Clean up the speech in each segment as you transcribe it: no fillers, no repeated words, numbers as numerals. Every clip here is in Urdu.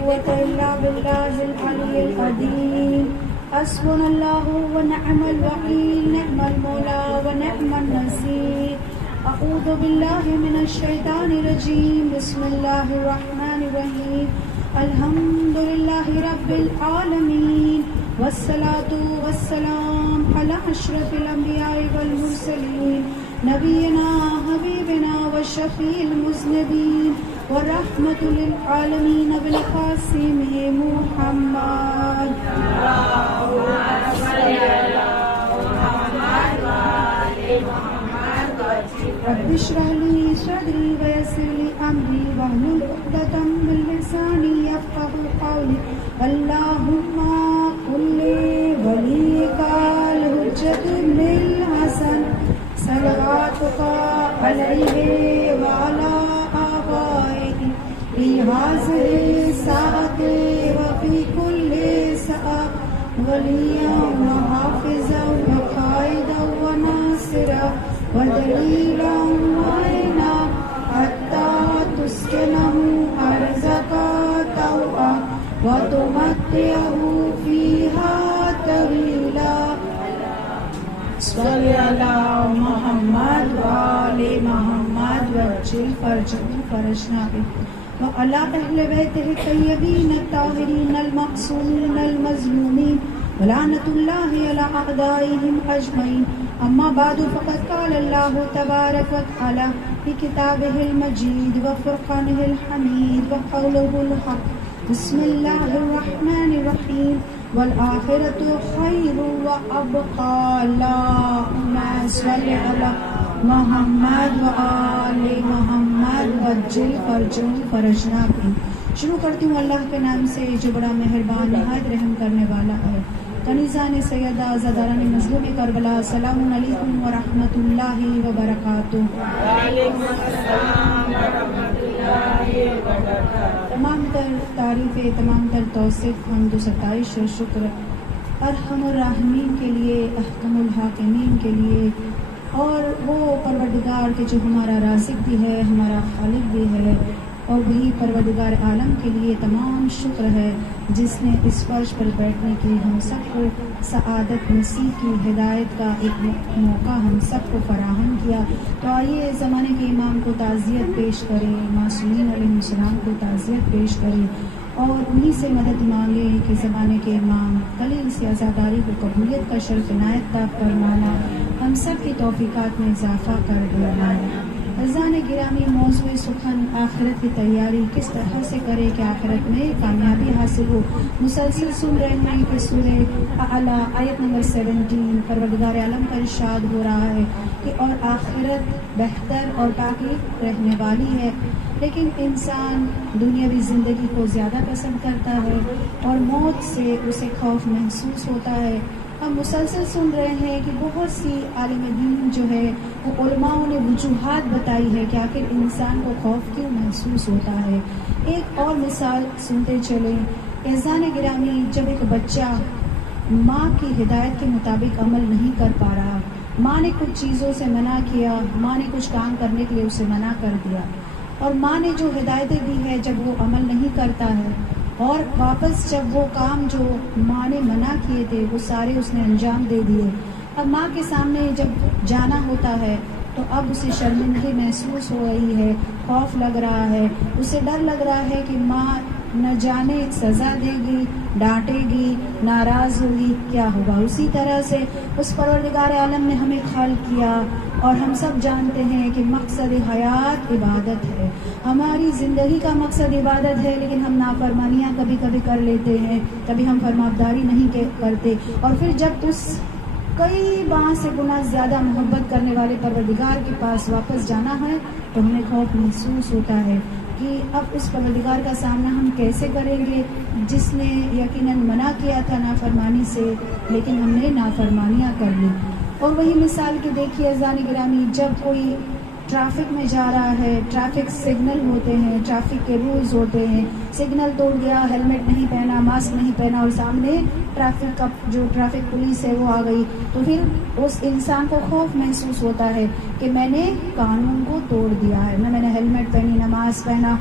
قوة إلا بالله العلي العظيم حسبنا الله ونعم الوكيل نعم المولى ونعم النصير أعوذ بالله من الشيطان الرجيم بسم الله الرحمن الرحيم الحمد لله رب العالمين والصلاة والسلام على أشرف الأنبياء والمرسلين نبينا حبيبنا وشفيع المذنبين ورحمة للعالمين بالقاسم محمد رب اشرح لي صدري ويسر لي أمري واحلل عقدة من لساني يفقهوا قولي اللهم قل لوليك الحجة بن الحسن صلواتك عليه وعلى آبائه في هذه الساعة وفي كل ساعة وليا وحافظا وقائدا وناصرا ودليلا معينا حتى تسكنه أرزك طوعا وتمتعه فيها طويلا صل على محمد وآل محمد وعجل فرجه فرجنا به وعلى أهل بيته الطيبين الطاهرين المعصومين المظلومين ولعنة الله على أعدائهم أجمعين أما بعد فقد قال الله تبارك وتعالى في كتابه المجيد وفرقانه الحميد وقوله الحق بسم الله الرحمن الرحيم والآخرة خير وأبقى اللهم صل على محمد وآل محمد وعجل فرجه فرجنا به. شروع کرتی ہوں اللہ کے نام سے جو بڑا مہربان نہایت رحم کرنے والا ہے. کنیزان سیدہ زاداران مظلوم کربلا سلام علیکم ورحمۃ اللہ وبرکاتہ. تمام تر تعریفیں، تمام تر توصیف، حمد و ستائش و شکر ارحم الراحمین کے لیے، احکم الحاکمین کے لیے، اور وہ پروردگار کے جو ہمارا رازق بھی ہے، ہمارا خالق بھی ہے، اور وہی پروردگار عالم کے لیے تمام شکر ہے جس نے اس فرش پر بیٹھنے کی ہم سب کو سعادت نصیب کی، ہدایت کا ایک موقع ہم سب کو فراہم کیا. تو آئیے زمانے کے امام کو تعزیت پیش کریں، معصومین علیہ السلام کو تعزیت پیش کریں اور انہی سے مدد مانگیں کہ زمانے کے امام قلیل سے عزاداری کو قبولیت کا شرف عنایت عطا فرمانا، ہم سب کی توفیقات میں اضافہ کر دینا. عزیزان گرامی، موضوع سخن آخرت کی تیاری کس طرح سے کرے کہ آخرت میں کامیابی حاصل ہو. مسلسل سن رہے ہیں کہ سورہ اعلیٰ آیت نمبر 17 پروردگار عالم کا ارشاد ہو رہا ہے کہ اور آخرت بہتر اور باقی رہنے والی ہے. لیکن انسان دنیاوی زندگی کو زیادہ پسند کرتا ہے اور موت سے اسے خوف محسوس ہوتا ہے. ہم مسلسل سن رہے ہیں کہ بہت سی عالم دین جو ہے وہ علماء نے وجوہات بتائی ہے کہ آخر انسان کو خوف کیوں محسوس ہوتا ہے. ایک اور مثال سنتے چلیں. اذان گرامی، جب ایک بچہ ماں کی ہدایت کے مطابق عمل نہیں کر پا رہا، ماں نے کچھ چیزوں سے منع کیا، ماں نے کچھ کام کرنے کے لیے اسے منع کر دیا، اور ماں نے جو ہدایتیں دی ہے جب وہ عمل نہیں کرتا ہے اور واپس جب وہ کام جو ماں نے منع کیے تھے وہ سارے اس نے انجام دے دیے، اب ماں کے سامنے جب جانا ہوتا ہے تو اب اسے شرمندگی محسوس ہو رہی ہے، خوف لگ رہا ہے، اسے ڈر لگ رہا ہے کہ ماں نہ جانے سزا دے گی، ڈانٹے گی، ناراض ہوگی، کیا ہوگا. اسی طرح سے اس پروردگار عالم نے ہمیں خلق کیا اور ہم سب جانتے ہیں کہ مقصد حیات عبادت ہے. ہماری زندگی کا مقصد عبادت ہے، لیکن ہم نافرمانیاں کبھی کبھی کر لیتے ہیں، کبھی ہم فرمانبرداری نہیں کرتے، اور پھر جب اس کئی بار سے گناہ زیادہ محبت کرنے والے پروردگار کے پاس واپس جانا ہے تو ہمیں خوف محسوس ہوتا ہے کہ اب اس پروردگار کا سامنا ہم کیسے کریں گے جس نے یقیناً منع کیا تھا نافرمانی سے، لیکن ہم نے نافرمانیاں کر لی. اور وہی مثال کہ دیکھیے عزیزان گرامی، جب کوئی ٹریفک میں جا رہا ہے، ٹریفک سگنل ہوتے ہیں، ٹریفک کے رولز ہوتے ہیں، سگنل توڑ گیا، ہیلمٹ نہیں پہنا، ماسک نہیں پہنا اور سامنے ٹریفک کا جو ٹریفک پولیس ہے وہ آ گئی، تو پھر اس انسان کو خوف محسوس ہوتا ہے کہ میں نے قانون کو توڑ دیا ہے، نہ میں نے ہیلمٹ پہنی، نہ ماسک پہنا،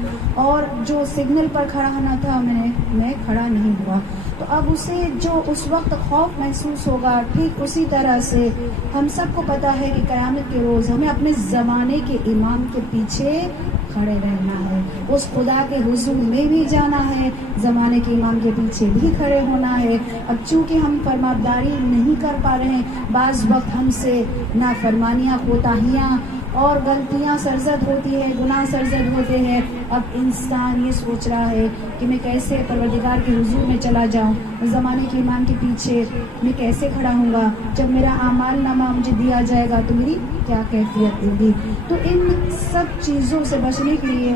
اور جو سگنل پر کھڑا ہونا تھا میں کھڑا نہیں ہوا۔ تو اب اسے جو اس وقت خوف محسوس ہوگا، ٹھیک اسی طرح سے ہم سب کو پتا ہے کہ قیامت کے روز ہمیں اپنے زمانے کے امام کے پیچھے کھڑے رہنا ہے، اس خدا کے حضور میں بھی جانا ہے، زمانے کے امام کے پیچھے بھی کھڑے ہونا ہے۔ اب چونکہ ہم فرمانبرداری نہیں کر پا رہے ہیں، بعض وقت ہم سے نافرمانیاں، کوتاہیاں اور غلطیاں سرزد ہوتی ہے، گناہ سرزد ہوتے ہیں۔ اب انسان یہ سوچ رہا ہے کہ میں کیسے پروردگار کے حضور میں چلا جاؤں، زمانے کے امام کے پیچھے میں کیسے کھڑا ہوں گا، جب میرا اعمال نامہ مجھے دیا جائے گا تو میری کیا کیفیت ہوگی۔ تو ان سب چیزوں سے بچنے کے لیے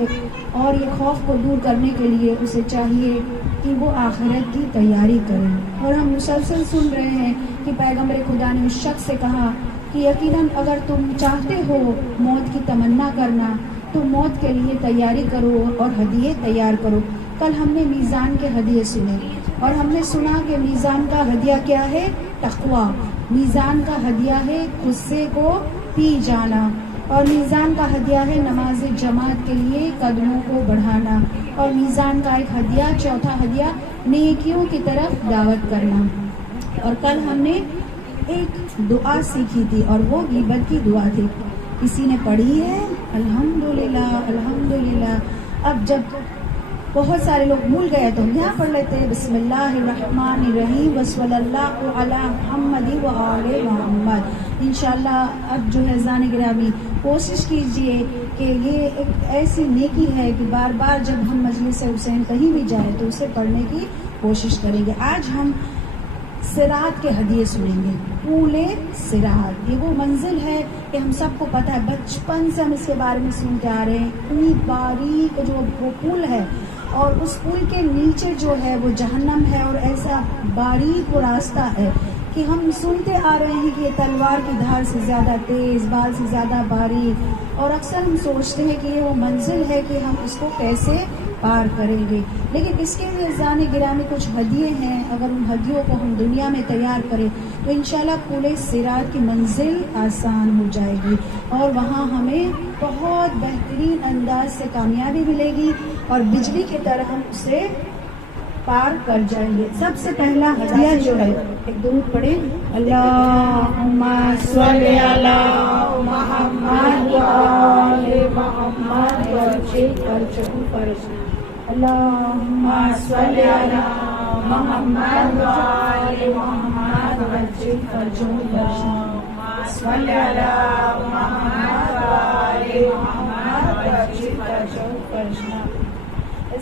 اور یہ خوف کو دور کرنے کے لیے اسے چاہیے کہ وہ آخرت کی تیاری کرے۔ اور ہم مسلسل سن رہے ہیں کہ پیغمبر خدا نے اس شخص سے کہا کہ یقیناً اگر تم چاہتے ہو موت کی تمنا کرنا تو موت کے لیے تیاری کرو اور ہدیے تیار کرو۔ کل ہم نے میزان کے ہدیے سنے اور ہم نے سنا کہ میزان کا ہدیہ کیا ہے؟ تقویٰ۔ میزان کا ہدیہ ہے غصے کو پی جانا، اور میزان کا ہدیہ ہے نماز جماعت کے لیے قدموں کو بڑھانا، اور میزان کا ایک ہدیہ، چوتھا ہدیہ نیکیوں کی طرف دعوت کرنا۔ اور کل ہم نے ایک دعا سیکھی تھی اور وہ غیبت کی دعا تھی، کسی نے پڑھی ہے؟ الحمدللہ الحمدللہ۔ اب جب بہت سارے لوگ بھول گئے تو ہم یہاں پڑھ لیتے ہیں بسم اللہ الرحمن الرحیم وصلی اللہ علی محمد و آل محمد۔ انشاءاللہ اب جو ہے زان گرامی کوشش کیجئے کہ یہ ایک ایسی نیکی ہے کہ بار بار جب ہم مجلس حسین کہیں بھی جائیں تو اسے پڑھنے کی کوشش کریں گے۔ آج ہم صراط کے ہدیے سنیں گے، پول صراط۔ یہ وہ منزل ہے کہ ہم سب کو پتہ ہے، بچپن سے ہم اس کے بارے میں سنتے آ رہے ہیں۔ اتنی باریک جو وہ پل ہے اور اس پل کے نیچے جو ہے وہ جہنم ہے، اور ایسا باریک وہ راستہ ہے کہ ہم سنتے آ رہے ہیں کہ یہ تلوار کی دھار سے زیادہ تیز، بال سے زیادہ باریک، اور اکثر ہم سوچتے ہیں کہ یہ وہ منزل ہے کہ ہم اس کو کیسے پار کریں گے۔ لیکن اس کے لیے زان گرامی کچھ ہدیے ہیں، اگر ان ہدیوں کو ہم دنیا میں تیار کریں تو انشاءاللہ پل صراط کی منزل آسان ہو جائے گی، اور وہاں ہمیں بہت بہترین انداز سے کامیابی ملے گی اور بجلی کی طرح ہم اسے پار کر جائیں گے۔ سب سے پہلا ہدیہ جو ہے، ایک درود پڑھیں، اللہم صلی علی محمد و آل محمد وجل فرجہ فرجہ۔ اللہم صلی علی محمد و آل محمد وجل فرجہ فرجہ۔ صلی علی محمد و آل محمد وجل فرجہ فرجہ۔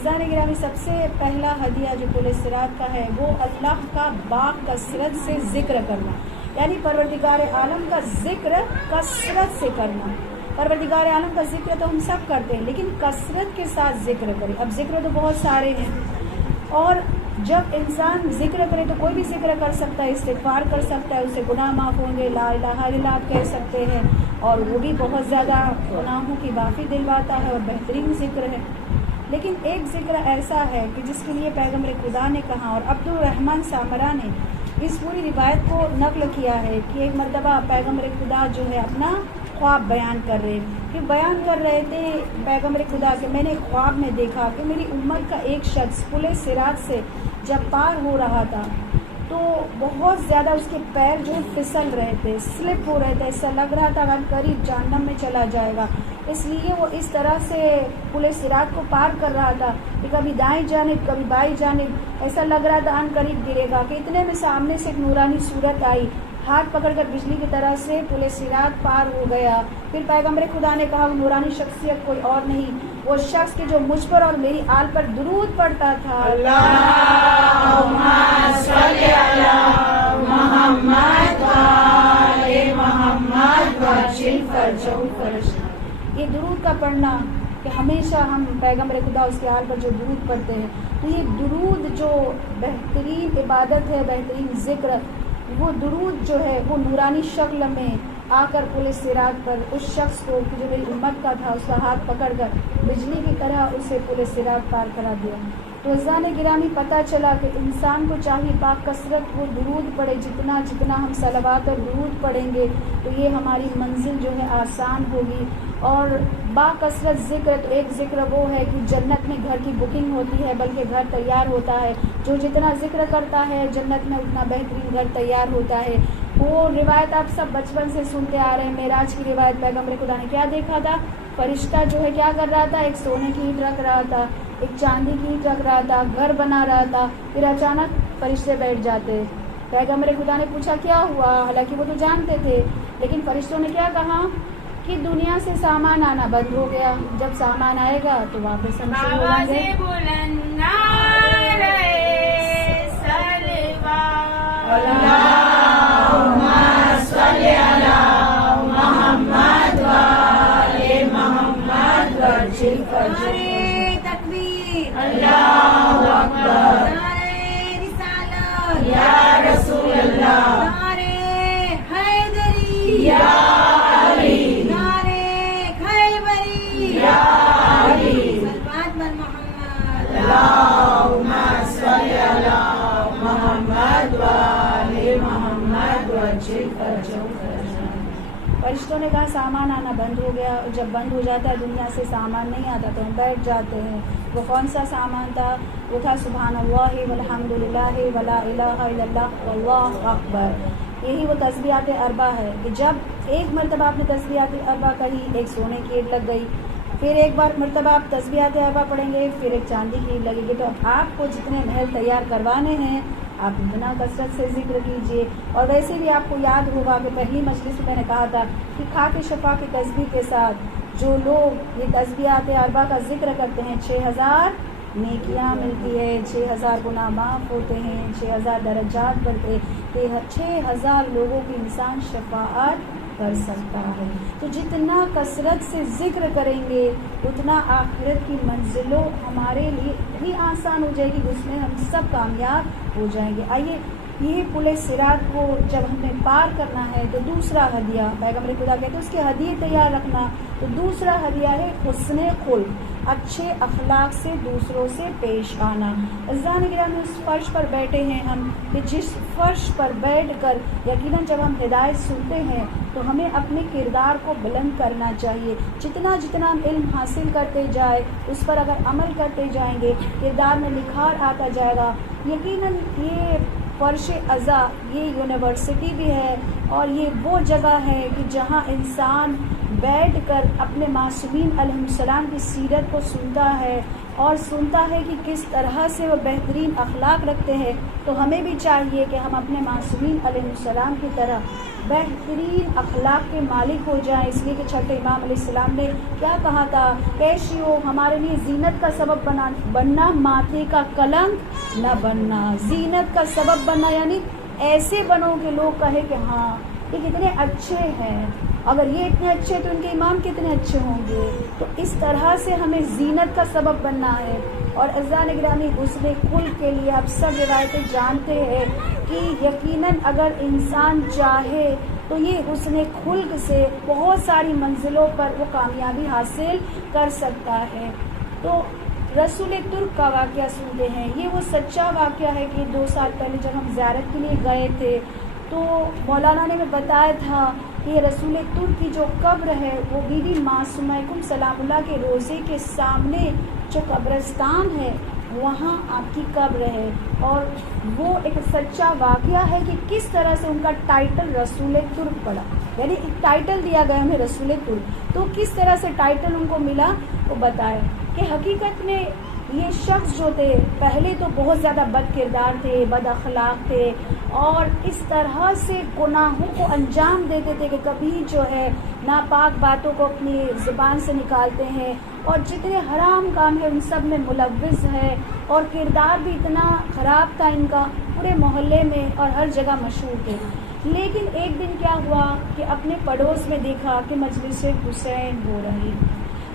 زان گرامی سب سے پہلا ہدیہ جو پل صراط کا ہے وہ اللہ کا باغ کثرت سے ذکر کرنا، یعنی پروردگار عالم کا ذکر کثرت سے کرنا۔ پروردگار عالم کا ذکر تو ہم سب کرتے ہیں لیکن کثرت کے ساتھ ذکر کریں۔ اب ذکر تو بہت سارے ہیں، اور جب انسان ذکر کرے تو کوئی بھی ذکر کر سکتا ہے، استغفار کر سکتا ہے، اس سے گناہ معاف ہوں گے، لا الہ الا اللہ کہہ سکتے ہیں، اور وہ بھی بہت زیادہ گناہوں کی معافی دلواتا ہے اور بہترین ذکر ہے۔ لیکن ایک ذکر ایسا ہے کہ جس کے لیے پیغمبر خدا نے کہا، اور عبد الرحمن سامرا نے اس پوری روایت کو نقل کیا ہے کہ ایک مرتبہ پیغمبر خدا جو ہے اپنا خواب بیان کر رہے تھے پیغمبر خدا کہ میں نے خواب میں دیکھا کہ میری امت کا ایک شخص پل صراط سے جب پار ہو رہا تھا تو بہت زیادہ اس کے پیر جو پھسل رہے تھے، سلپ ہو رہے تھے، ایسا لگ رہا تھا کہ قریب جہنم میں چلا جائے گا۔ اس لیے وہ اس طرح سے پل صراط کو پار کر رہا تھا کہ کبھی دائیں جانب کبھی بائیں جانب، ایسا لگ رہا تھا ان قریب گرے گا کہ اتنے میں سامنے سے ایک نورانی صورت آئی، ہاتھ پکڑ کر بجلی کی طرح سے پل صراط پار ہو گیا۔ پھر پیغمبر خدا نے کہا وہ نورانی شخصیت کوئی اور نہیں، وہ شخص کہ جو مجھ پر اور میری آل پر درود پڑھتا تھا، اللہم صلی علی محمد و آل محمد وجل فرجہ فرجہ۔ یہ درود کا پڑھنا کہ ہمیشہ ہم پیغمبر خدا اس کے آل پر جو درود پڑھتے ہیں، تو یہ درود جو بہترین عبادت ہے، بہترین ذکر، وہ درود جو ہے وہ نورانی شکل میں آ کر پل صراط پر اس شخص کو جو میری امت کا تھا اس کا ہاتھ پکڑ کر بجلی کی طرح اسے پل صراط پار کرا دیا۔ تو عزیزان گرامی پتہ چلا کہ انسان کو چاہیے با کثرت وہ درود پڑھے، جتنا ہم صلوات اور درود پڑھیں گے تو یہ ہماری منزل جو ہے آسان ہوگی۔ اور با کثرت ذکر، تو ایک ذکر وہ ہے کہ جنت میں گھر کی بکنگ ہوتی ہے، بلکہ گھر تیار ہوتا ہے۔ جو جتنا ذکر کرتا ہے جنت میں اتنا بہترین گھر تیار ہوتا ہے۔ وہ روایت آپ سب بچپن سے سنتے آ رہے ہیں، معراج کی روایت، پیغمبر خدا نے کیا دیکھا تھا؟ فرشتہ جو ہے کیا کر رہا تھا؟ ایک سونے کی اینٹ رکھ رہا تھا، ایک چاندی کی اینٹ رکھ رہا تھا، گھر بنا رہا تھا، پھر اچانک فرشتے بیٹھ جاتے۔ پیغمبر خدا نے پوچھا کیا ہوا؟ حالانکہ وہ تو جانتے تھے، لیکن فرشتوں نے کیا کہا کہ دنیا سے سامان آنا بند ہو گیا، جب سامان آئے گا تو واپس ہم سے ہو جائیں نعرے تکبیر، اللہ اکبر، نعرے رسالت یا رسول اللہ، نعرے حیدری یا علی، نعرے خیبری یا علی، صلوات بر محمد، اللہم صل علی محمد و آل محمد وجل فرجہ۔ فرشتوں نے کہا سامان آنا بند ہو گیا، اور جب بند ہو جاتا ہے دنیا سے سامان نہیں آتا تو ہم بیٹھ جاتے ہیں۔ وہ کون سا سامان تھا؟ وہ تھا سبحان اللہ والحمد للہ ولا الہ الا اللہ واللہ اکبر۔ یہی وہ تسبیحات اربع ہے کہ جب ایک مرتبہ آپ نے تسبیحات اربع کہی، ایک سونے کی اینٹ لگ گئی، پھر ایک بار مرتبہ آپ تسبیحات اربع پڑھیں گے، پھر ایک چاندی کی اینٹ لگے گی۔ تو آپ کو جتنے محل تیار کروانے ہیں آپ اتنا کثرت سے ذکر کیجیے۔ اور ویسے بھی آپ کو یاد ہوگا کہ پہلی مجلس میں نے کہا تھا کہ خاک شفا کی تسبیح کے ساتھ جو لوگ یہ تسبیحات اربع کا ذکر کرتے ہیں 6000 نیکیاں ملتی ہے، 6000 گناہ معاف ہوتے ہیں، 6000 درجات بڑھتے ہیں، 6000 لوگوں کی انسان شفاعت کر سکتا ہے۔ تو جتنا کثرت سے ذکر کریں گے اتنا آخرت کی منزلوں ہمارے لیے بھی آسان ہو جائے گی، جس میں ہم سب کامیاب ہو جائیں گے۔ آئیے یہ پل صراط کو جب ہمیں پار کرنا ہے تو دوسرا ہدیہ پیغمبر خدا کہتے ہیں اس کے ہدیے تیار رکھنا۔ تو دوسرا ہدیہ ہے حسن خلق، اچھے اخلاق سے دوسروں سے پیش آنا۔ عزیزان گرامی اس فرش پر بیٹھے ہیں ہم کہ جس فرش پر بیٹھ کر یقیناً جب ہم ہدایت سنتے ہیں تو ہمیں اپنے کردار کو بلند کرنا چاہیے۔ جتنا ہم علم حاصل کرتے جائیں اس پر اگر عمل کرتے جائیں گے کردار میں نکھار آتا جائے گا۔ یقیناً یہ فرش عزا یہ یونیورسٹی بھی ہے اور یہ وہ جگہ ہے کہ جہاں انسان بیٹھ کر اپنے معصومین علیہ السلام کی سیرت کو سنتا ہے اور سنتا ہے کہ کس طرح سے وہ بہترین اخلاق رکھتے ہیں۔ تو ہمیں بھی چاہیے کہ ہم اپنے معصومین علیہ السلام کی طرح بہترین اخلاق کے مالک ہو جائیں، اس لیے کہ چھٹے امام علیہ السلام نے کیا کہا تھا؟ کیشیو ہمارے لیے زینت کا سبب بننا، ماتھے کا کلنک نہ بننا۔ زینت کا سبب بننا یعنی ایسے بنو کہ لوگ کہے کہ ہاں یہ کتنے اچھے ہیں، اگر یہ اتنے اچھے تو ان کے امام کتنے اچھے ہوں گے۔ تو اس طرح سے ہمیں زینت کا سبب بننا ہے۔ اور عزیزان گرامی حسن خلق کے لیے آپ سب روایتیں جانتے ہیں کہ یقیناً اگر انسان چاہے تو یہ حسن خلق سے بہت ساری منزلوں پر وہ کامیابی حاصل کر سکتا ہے۔ تو رسول ترک کا واقعہ سنتے ہیں، یہ وہ سچا واقعہ ہے کہ 2 سال پہلے جب ہم زیارت کے لیے گئے تھے تو مولانا نے ہمیں بتایا تھا کہ رسول ترک کی جو قبر ہے وہ بی بی معصومہ کم سلام اللہ کے روضے کے سامنے جو قبرستان ہے وہاں آپ کی قبر ہے۔ اور وہ ایک سچا واقعہ ہے کہ کس طرح سے ان کا ٹائٹل رسول ترک پڑا، یعنی ایک ٹائٹل دیا گیا ہمیں رسول ترک۔ تو کس طرح سے ٹائٹل ان کو ملا وہ بتایا کہ حقیقت میں یہ شخص جو تھے پہلے تو بہت زیادہ بد کردار تھے، بد اخلاق تھے اور اس طرح سے گناہوں کو انجام دیتے تھے کہ کبھی جو ہے ناپاک باتوں کو اپنی زبان سے نکالتے ہیں اور جتنے حرام کام ہیں ان سب میں ملوث ہے اور کردار بھی اتنا خراب تھا ان کا، پورے محلے میں اور ہر جگہ مشہور تھے۔ لیکن ایک دن کیا ہوا کہ اپنے پڑوس میں دیکھا کہ مجلس حسین ہو رہی،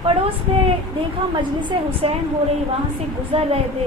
پڑوس میں دیکھا مجلس حسین ہو رہی، وہاں سے گزر رہے تھے،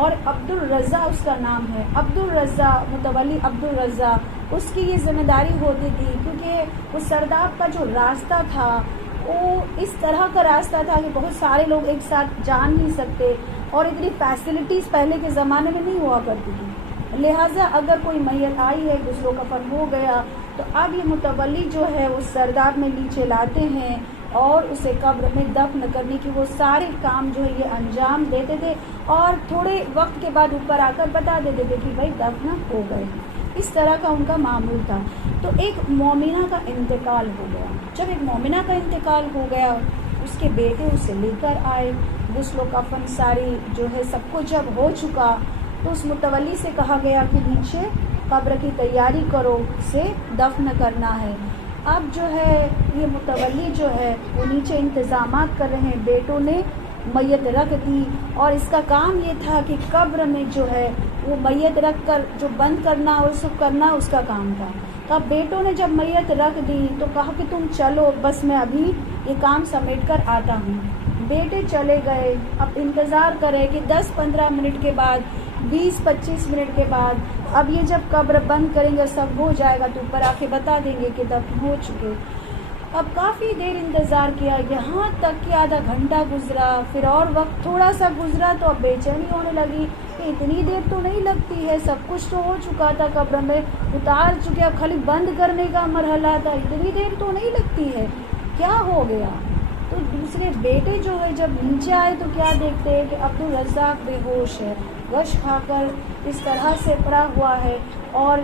اور عبد الرضا اس کا نام ہے، عبد الرضا متولی عبد الرضا، اس کی یہ ذمہ داری ہوتی تھی کیونکہ اس سرداب کا جو راستہ تھا وہ اس طرح کا راستہ تھا کہ بہت سارے لوگ ایک ساتھ جا نہیں سکتے اور اتنی فیسلٹیز پہلے کے زمانے میں نہیں ہوا کرتی تھی، لہٰذا اگر کوئی میت آئی ہے دوسروں کا کفن ہو گیا تو اب یہ متولی جو ہے اس سرداب میں نیچے لاتے ہیں اور اسے قبر میں دفن کرنے کی وہ سارے کام جو ہے یہ انجام دیتے تھے اور تھوڑے وقت کے بعد اوپر آ کر بتا دیتے تھے کہ بھائی دفن ہو گئے، اس طرح کا ان کا معمول تھا۔ تو ایک مومنہ کا انتقال ہو گیا، جب ایک مومنہ کا انتقال ہو گیا اس کے بیٹے اسے لے کر آئے، غسل و کفن ساری جو ہے سب کچھ جب ہو چکا تو اس متولی سے کہا گیا کہ نیچے قبر کی تیاری کرو، اسے دفن کرنا ہے۔ اب جو ہے یہ متولی جو ہے وہ نیچے انتظامات کر رہے ہیں، بیٹوں نے میت رکھ دی اور اس کا کام یہ تھا کہ قبر میں جو ہے وہ میت رکھ کر جو بند کرنا اور سب کرنا اس کا کام تھا۔ تو اب بیٹوں نے جب میت رکھ دی تو کہا کہ تم چلو، بس میں ابھی یہ کام سمیٹ کر آتا ہوں۔ بیٹے چلے گئے، اب انتظار کرے کہ 10-15 منٹ کے بعد 20-25 منٹ کے بعد اب یہ جب قبر بند کریں گے سب ہو جائے گا تو اوپر آ کے بتا دیں گے کہ دفن ہو چکے۔ اب کافی دیر انتظار کیا، یہاں تک کہ آدھا گھنٹہ گزرا، پھر اور وقت تھوڑا سا گزرا تو اب بے چینی ہونے لگی کہ اتنی دیر تو نہیں لگتی ہے، سب کچھ تو ہو چکا تھا، قبر میں اتار چکے، اب خالی بند کرنے کا مرحلہ تھا، اتنی دیر تو نہیں لگتی ہے، کیا ہو گیا؟ تو دوسرے بیٹے جو ہے جب نیچے آئے تو کیا دیکھتے ہیں کہ عبد الرزاق بے ہوش ہے، غش کھا کر اس طرح سے پڑا ہوا ہے اور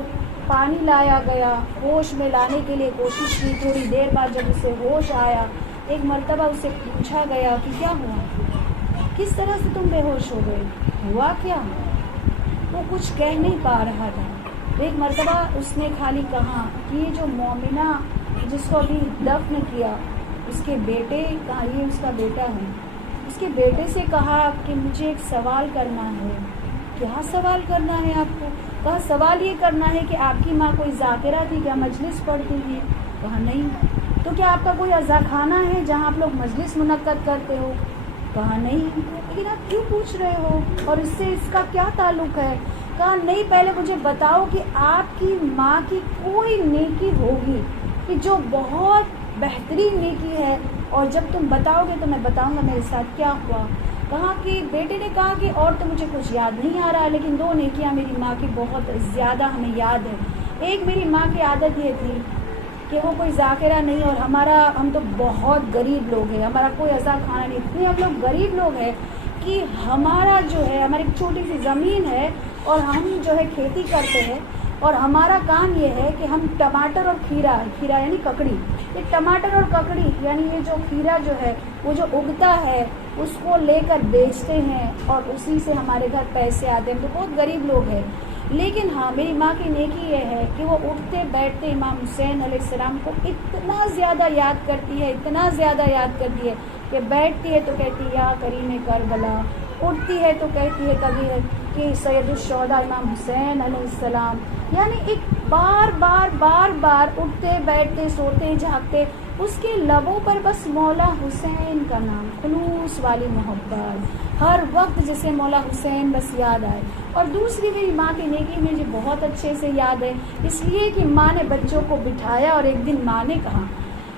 پانی لایا گیا، ہوش میں لانے کے لیے کوشش کی، تھوڑی دیر بعد جب اسے ہوش آیا ایک مرتبہ اسے پوچھا گیا کہ کیا ہوا، کس طرح سے تم بے ہوش ہو گئے، ہوا کیا؟ وہ کچھ کہہ نہیں پا رہا تھا۔ ایک مرتبہ اس نے خالی کہا کہ یہ جو مومنہ جس کو ابھی دفن کیا اس کے بیٹے کا، یہ اس کا بیٹا ہے، اس کے بیٹے سے کہا کہ مجھے ایک سوال کرنا ہے۔ کیا سوال کرنا ہے آپ کو؟ کہا سوال یہ کرنا ہے کہ آپ کی ماں کوئی ذاکرہ تھی کیا، مجلس پڑھتی تھی؟ کہا نہیں۔ تو کیا آپ کا کوئی عزا خانہ ہے جہاں آپ لوگ مجلس منعقد کرتے ہو؟ کہا نہیں۔ لیکن آپ کیوں پوچھ رہے ہو اور اس سے اس کا کیا تعلق ہے؟ کہا نہیں، پہلے مجھے بتاؤ کہ آپ کی ماں کی کوئی نیکی ہوگی کہ جو بہت بہترین نیکی ہے، اور جب تم بتاؤ گے تو میں بتاؤں گا میرے ساتھ کیا ہوا۔ کہا کہ بیٹے نے کہا کہ اور تو مجھے کچھ یاد نہیں آ رہا، لیکن 2 نیکیاں میری ماں کی بہت زیادہ ہمیں یاد ہے۔ ایک میری ماں کی عادت یہ تھی کہ وہ کوئی ذاکرہ نہیں، اور ہم تو بہت غریب لوگ ہیں، ہمارا کوئی عزا خانہ نہیں، اتنے ہم لوگ غریب لوگ ہیں کہ ہمارا جو ہے ہماری ایک چھوٹی سی زمین ہے اور ہم جو ہے کھیتی کرتے ہیں، اور ہمارا کام یہ ہے کہ ہم ٹماٹر اور کھیرا یعنی ککڑی، یہ ٹماٹر اور ککڑی یعنی یہ جو کھیرا جو ہے وہ جو اگتا ہے اس کو لے کر بیچتے ہیں اور اسی سے ہمارے گھر پیسے آتے ہیں، تو بہت غریب لوگ ہیں۔ لیکن ہاں میری ماں کی نیکی یہ ہے کہ وہ اٹھتے بیٹھتے امام حسین علیہ السلام کو اتنا زیادہ یاد کرتی ہے، اتنا زیادہ یاد کرتی ہے کہ بیٹھتی ہے تو کہتی ہے یا کریم کربلا، اٹھتی ہے تو کہتی ہے کبھی ہے کہ سید الشہداء امام حسین علیہ السلام، یعنی ایک بار بار اٹھتے بیٹھتے سوتے جھاگتے اس کے لبوں پر بس مولا حسین کا نام، خلوص والی محبت، ہر وقت جسے مولا حسین بس یاد آئے۔ اور دوسری میری ماں کی نیکی مجھے بہت اچھے سے یاد ہے، اس لیے کہ ماں نے بچوں کو بٹھایا اور ایک دن ماں نے کہا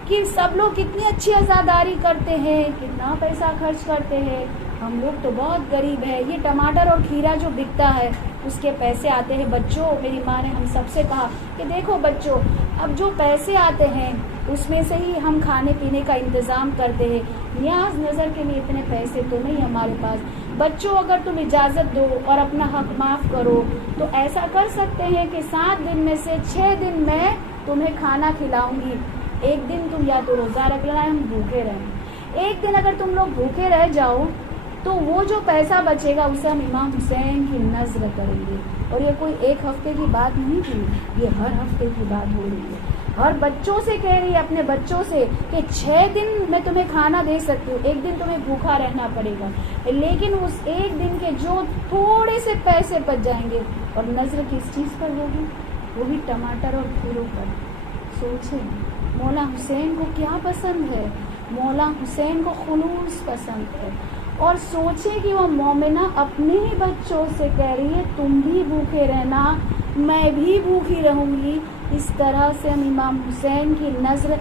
کہ سب لوگ کتنی اچھی عزاداری کرتے ہیں، کتنا پیسہ خرچ کرتے ہیں، ہم لوگ تو بہت غریب ہیں، یہ ٹماٹر اور کھیرا جو بکتا ہے اس کے پیسے آتے ہیں۔ بچوں، میری ماں نے ہم سب سے کہا کہ دیکھو بچوں، اب جو پیسے آتے ہیں اس میں سے ہی ہم کھانے پینے کا انتظام کرتے ہیں، نیاز نظر کے لیے اتنے پیسے تو نہیں ہمارے پاس۔ بچوں، اگر تم اجازت دو اور اپنا حق معاف کرو تو ایسا کر سکتے ہیں کہ 7 دن میں سے 6 دن میں تمہیں کھانا کھلاؤں گی، ایک دن تم یا تو روزہ رکھ لینا، ہم بھوکے رہیں۔ ایک دن اگر تم لوگ بھوکے رہ جاؤ تو وہ جو پیسہ بچے گا اسے ہم امام حسین کی نذر کریں گے۔ اور یہ کوئی ایک ہفتے کی بات نہیں تھی، یہ ہر ہفتے کی بات ہو رہی ہے، اور بچوں سے کہہ رہی ہے، اپنے بچوں سے کہ 6 دن میں تمہیں کھانا دے سکتی ہوں، ایک دن تمہیں بھوکا رہنا پڑے گا، لیکن اس ایک دن کے جو تھوڑے سے پیسے بچ جائیں گے، اور نظر کس چیز پر ہوگی؟ وہی ٹماٹر اور کھیروں پر۔ سوچیں مولا حسین کو کیا پسند ہے، مولا حسین کو خلوص پسند ہے، اور سوچے کہ وہ مومنہ اپنے ہی بچوں سے کہہ رہی ہے تم بھی بھوکے رہنا، میں بھی بھوکی رہوں گی۔ اس طرح سے ہم امام حسین کی نظر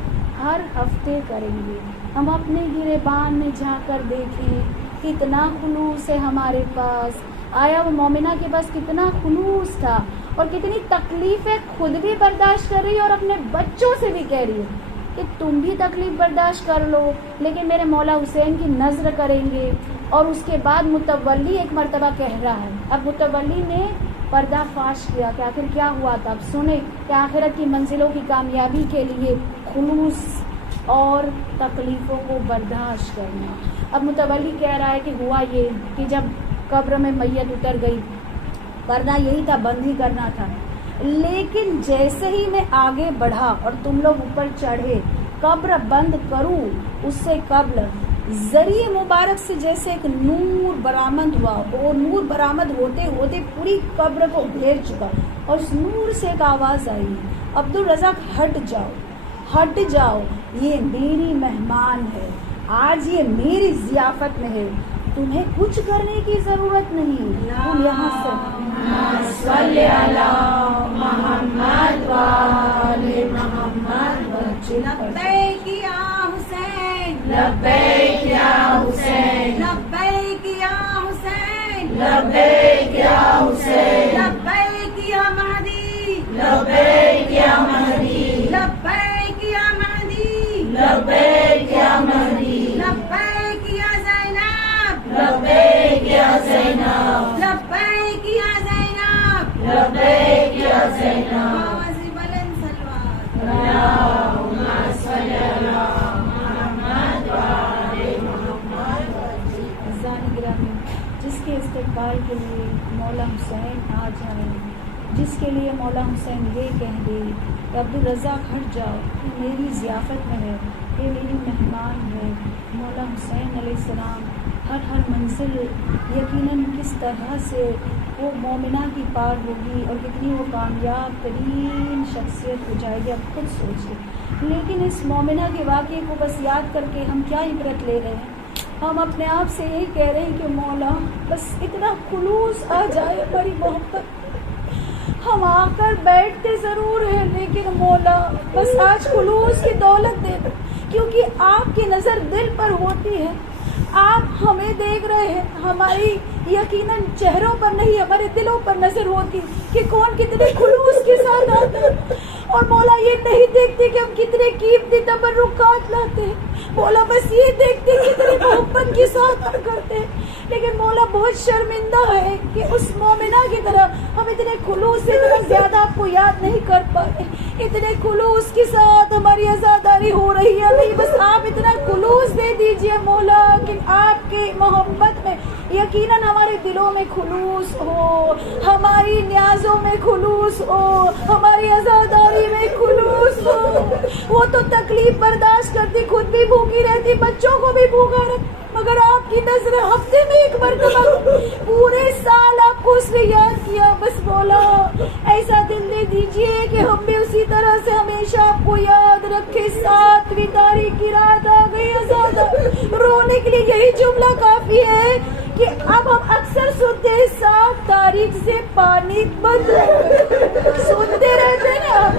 ہر ہفتے کریں گے۔ ہم اپنے گریبان میں جا کر دیکھیں کتنا خلوص ہے ہمارے پاس، آیا وہ مومنہ کے پاس کتنا خلوص تھا، اور کتنی تکلیفیں خود بھی برداشت کر رہی ہے اور اپنے بچوں سے بھی کہہ رہی ہے کہ تم بھی تکلیف برداشت کر لو، لیکن میرے مولا حسین کی نظر کریں گے۔ اور اس کے بعد متولی ایک مرتبہ کہہ رہا ہے، اب متولی نے پردہ فاش کیا کہ آخر کیا ہوا تھا۔ اب سنیں کہ آخرت کی منزلوں کی کامیابی کے لیے خلوص اور تکلیفوں کو برداشت کرنا۔ اب متولی کہہ رہا ہے کہ ہوا یہ کہ جب قبر میں میت اتر گئی، پردہ یہی تھا، بند ہی کرنا تھا، لیکن جیسے ہی میں آگے بڑھا اور تم لوگ اوپر چڑھے، قبر بند کروں اس سے قبل ذریعہ مبارک سے جیسے ایک نور برآمد ہوا، وہ نور برآمد ہوتے ہوتے پوری قبر کو گھیر چکا، اور اس نور سے ایک آواز آئی، عبدالرزاق ہٹ جاؤ، ہٹ جاؤ، یہ میری مہمان ہے، آج یہ میری ضیافت میں ہے، تمہیں کچھ کرنے کی ضرورت نہیں، تم یہاں سے صلی اللہ محمد وآل محمد لبیک یا حسین، لبیک یا حسین، لبیک یا حسین، لبیک یا حسین، لبیک یا مہدی، لبیک یا مہدی، لبیک یا مہدی، لبیک یا مہدی، لبیک یا زینب، لبیک یا زینب، لبیک یا زینب، لبیک یا زینب، آواز بلند سلوات۔ اللہم صلی علی محمد وآل محمد۔ عزیزان گرامی، جس کے استقبال کے لیے مولا حسین آ جائیں، جس کے لیے مولا حسین یہ کہہ دے کہ عبدالرزاق ہٹ جاؤ، یہ میری ضیافت میں ہے، یہ میری مہمان ہے، مولا حسین علیہ السلام ہر منزل یقیناً کس طرح سے وہ مومنہ کی پار ہوگی اور کتنی وہ کامیاب ترین شخصیت ہو جائے گی، آپ خود سوچیں۔ لیکن اس مومنہ کے واقعے کو بس یاد کر کے ہم کیا عبرت لے رہے ہیں؟ ہم اپنے آپ سے یہی کہہ رہے ہیں کہ مولا بس اتنا خلوص آ جائے، بڑی محبت، ہم آ کر بیٹھتے ضرور ہیں لیکن مولا بس آج خلوص کی دولت دے دو، کیونکہ آپ کی نظر دل پر ہوتی ہے، آپ ہمیں دیکھ رہے ہیں، ہماری یقیناً چہروں پر نہیں ہمارے دلوں پر نظر ہوتی کہ کون کتنے خلوص کے ساتھ آتا ہے، اور مولا یہ نہیں دیکھتے کہ ہم کتنے قیمتی تبرکات لاتے ہیں، مولا بس یہ دیکھتے کتنے محبت کے ساتھ کرتے ہیں، لیکن مولا بہت شرمندہ ہے کہ اس مومنہ کی طرح ہم اتنے خلوص سے اتنا زیادہ آپ کو یاد نہیں کر پاتے، اتنے خلوص کے ساتھ ہماری عزاداری ہو رہی ہے، نہیں بس آپ اتنا خلوص دے دیجئے مولا کہ آپ کی محبت میں یقیناً ہمارے دلوں میں خلوص ہو، ہماری نیازوں میں خلوص ہو، ہماری عزاداری میں خلوص ہو۔ وہ تو تکلیف برداشت کرتی، خود بھی بھوکی رہتی، بچوں کو بھی بھوکا رہتی، مگر آپ کی نظر ہفتے میں ایک مرتبہ، پورے سال آپ کو اس نے یاد کیا، بس مولا ایسا دل دے دیجئے کہ ہم بھی اسی طرح سے ہمیشہ آپ کو یاد رکھے۔ 7ویں تاریخ کی رات آ گئی، آزادہ رونے کے لیے یہی جملہ کافی ہے کہ اب ہم اکثر سنتے ہیں 7 تاریخ سے پانی بند، سنتے رہتے ہیں نا،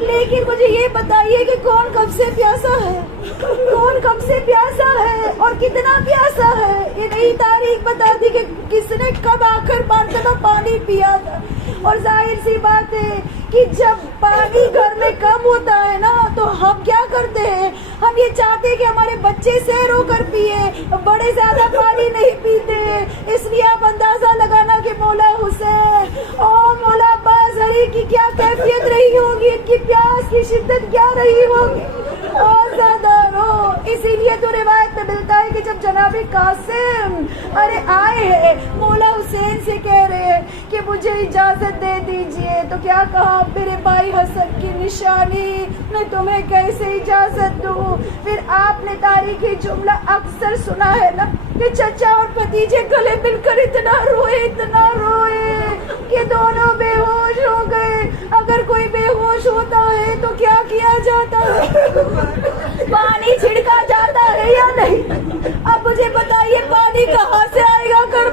لیکن مجھے یہ بتائیے کہ کون کب سے پیاسا ہے، کون کب سے پیاسا ہے اور کتنا پیاسا ہے؟ یہ نئی تاریخ بتا دی کہ کس نے کب آخر مرتبہ پانی پیا تھا۔ اور ظاہر سی بات ہے کہ جب پانی گھر میں کم ہوتا ہے نا تو ہم کیا کرتے ہیں، ہم یہ چاہتے ہیں کہ ہمارے بچے سیر ہو کر پیے، بڑے زیادہ پانی نہیں پیتے، اس لیے آپ اندازہ لگانا کہ مولا حسین اور مولا عباس علی کی کیا کیفیت رہی ہوگی، ان کی پیاس کی شدت کیا رہی ہوگی، اور زیادہ رو۔ اسی لیے تو روایت میں ملتا ہے کہ جب جناب قاسم آئے ہیں مولا حسین سے کہہ رہے ہیں کہ مجھے اجازت دے دیجئے، تو کیا کہا، میرے بھائی حسن کی نشانی میں تمہیں کیسے اجازت دوں؟ پھر آپ نے تاریخی جملہ اکثر سنا ہے نا کہ چچا اور بھتیجے گلے مل کر اتنا روئے کہ دونوں بے ہوش ہو گئے۔ اگر کوئی بے ہوش ہوتا ہے تو کیا کیا جاتا ہے؟ پانی چھڑکا جاتا ہے یا نہیں؟ اب مجھے بتائیے